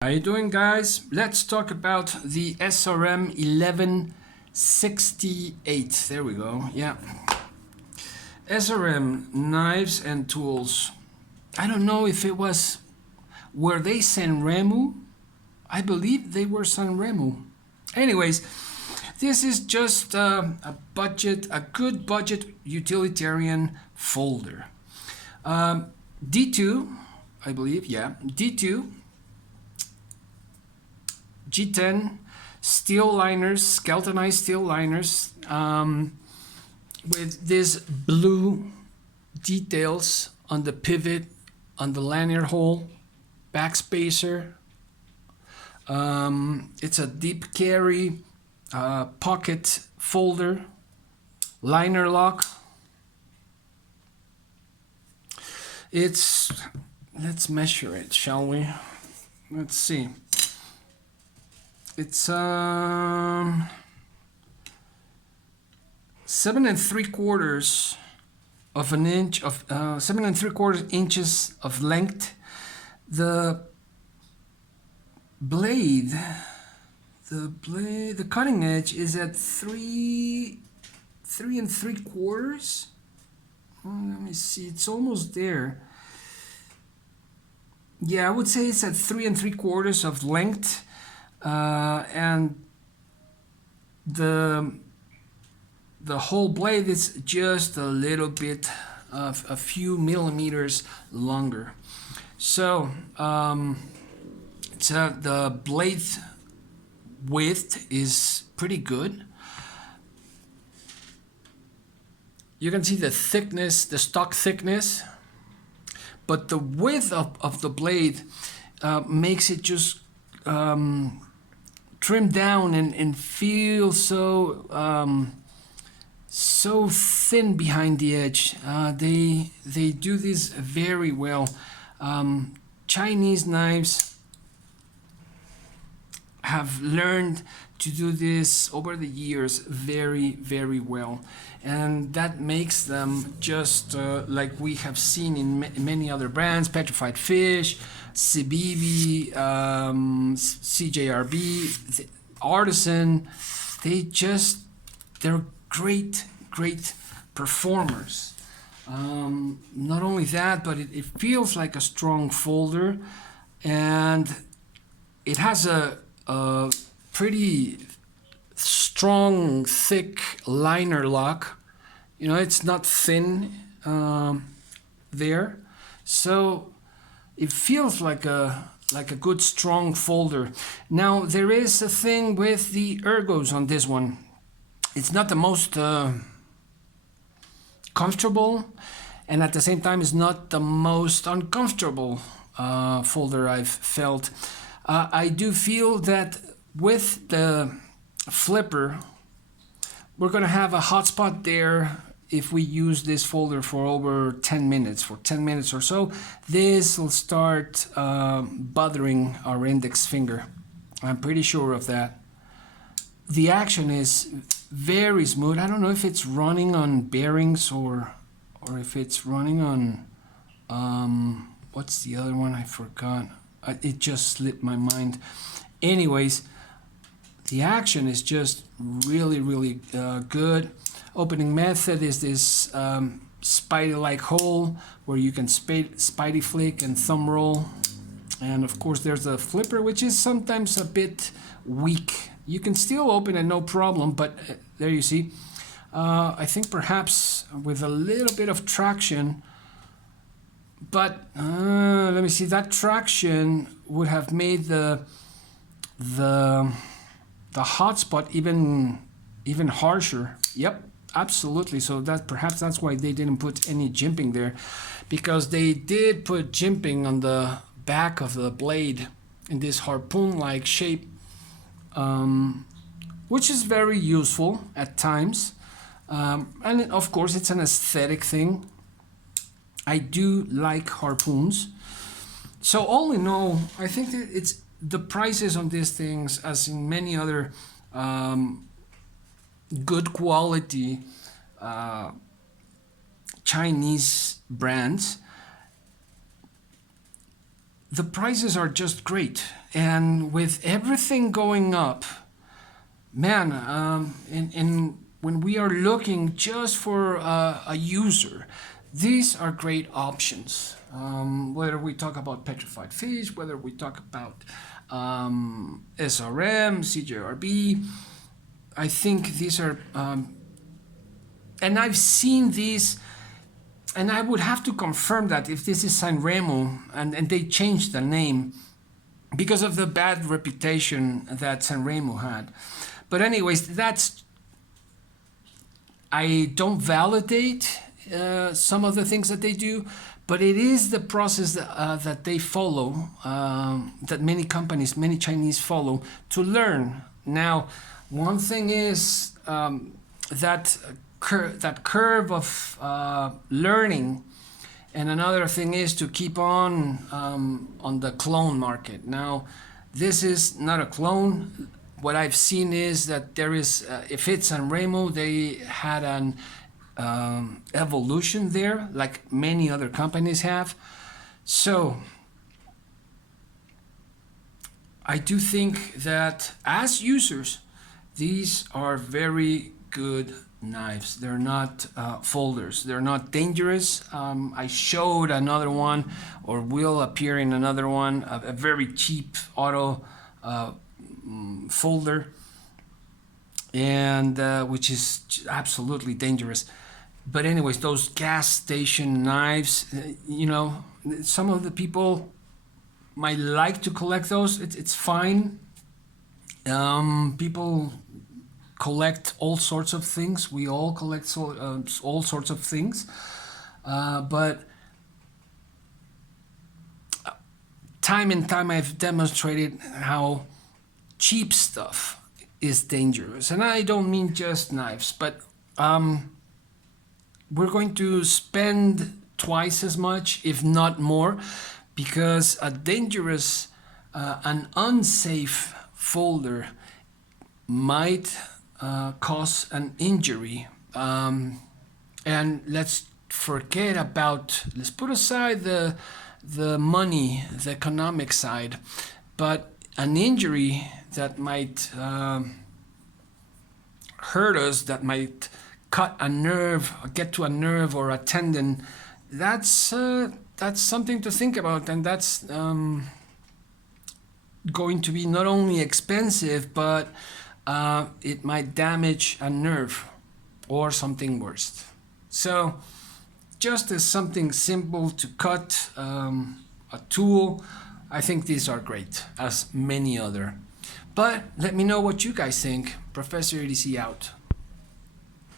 How you doing, guys? Let's talk about the SRM 1168. There we go. Yeah. SRM knives and tools. I don't know if it was, were they Sanremo? I believe they were Sanremo. Anyways, this is just a good budget utilitarian folder. D2, I believe, yeah, D2, G10 steel liners, skeletonized steel liners, with these blue details on the pivot, on the lanyard hole, backspacer. It's a deep carry pocket folder, liner lock. Let's measure it, shall we? Let's see. It's 7 3/4 of an inch of 7 3/4 inches of length. The blade, the cutting edge is at 3 3 3/4. Let me see, it's almost there. Yeah, I would say it's at 3 3/4 of length. And the whole blade is just a little bit of a few millimeters longer. So the blade width is pretty good. You can see the thickness, the stock thickness, but the width of the blade makes it just trim down and feel so so thin behind the edge. They do this very well. Chinese knives have learned to do this over the years very well, and that makes them just like we have seen in many other brands: Petrified Fish, CBB, CJRB, Artisan. They're great performers. Not only that, but it feels like a strong folder, and it has a pretty strong, thick liner lock. You know, it's not thin there, so it feels like a good strong folder. Now there is a thing with the ergos on this one. It's not the most comfortable, and at the same time it's not the most uncomfortable folder I've felt. I do feel that with the flipper we're gonna have a hotspot there. If we use this folder for over 10 minutes, for 10 minutes or so, this will start bothering our index finger. I'm pretty sure of that. The action is very smooth. I don't know if it's running on bearings or if it's running on what's the other one? I forgot. It just slipped my mind. Anyways, the action is just really good. Opening method is this spidey-like hole where you can spidey flick and thumb roll. And of course there's the flipper, which is sometimes a bit weak. You can still open it no problem, but there you see. I think perhaps with a little bit of traction, but let me see, that traction would have made the hotspot even harsher. Yep, absolutely. So perhaps that's why they didn't put any jimping there, because they did put jimping on the back of the blade in this harpoon-like shape, which is very useful at times. And of course it's an aesthetic thing. I do like harpoons. So all in all, I think that it's the prices on these things, as in many other good quality Chinese brands, the prices are just great. And with everything going up, man, when we are looking just for a user, these are great options. Whether we talk about petrified fish, whether we talk about SRM, CJRB, I think these are, and I've seen these, and I would have to confirm that if this is San Remo and they changed the name because of the bad reputation that San Remo had. But anyways, I don't validate some of the things that they do, but it is the process that they follow, that many companies, many Chinese follow to learn. Now, one thing is that curve of learning, and another thing is to keep on the clone market. Now, this is not a clone. What I've seen is that there is, if it's San Remo, they had an evolution there, like many other companies have. So I do think that as users, these are very good knives. They're not folders. They're not dangerous. I showed another one, or will appear in another one, a very cheap auto folder, and which is absolutely dangerous. But anyways, those gas station knives, some of the people might like to collect those. It's fine. People collect all sorts of things. We all collect all sorts of things. But time and time I've demonstrated how cheap stuff is dangerous. And I don't mean just knives, but we're going to spend twice as much, if not more, because a dangerous, an unsafe folder might cause an injury. And let's put aside the money, the economic side, but an injury that might hurt us, that might cut a nerve, or get to a nerve or a tendon, that's something to think about, and that's going to be not only expensive, but it might damage a nerve or something worse. So just as something simple to cut, a tool, I think these are great, as many other. But let me know what you guys think. Professor EDC out.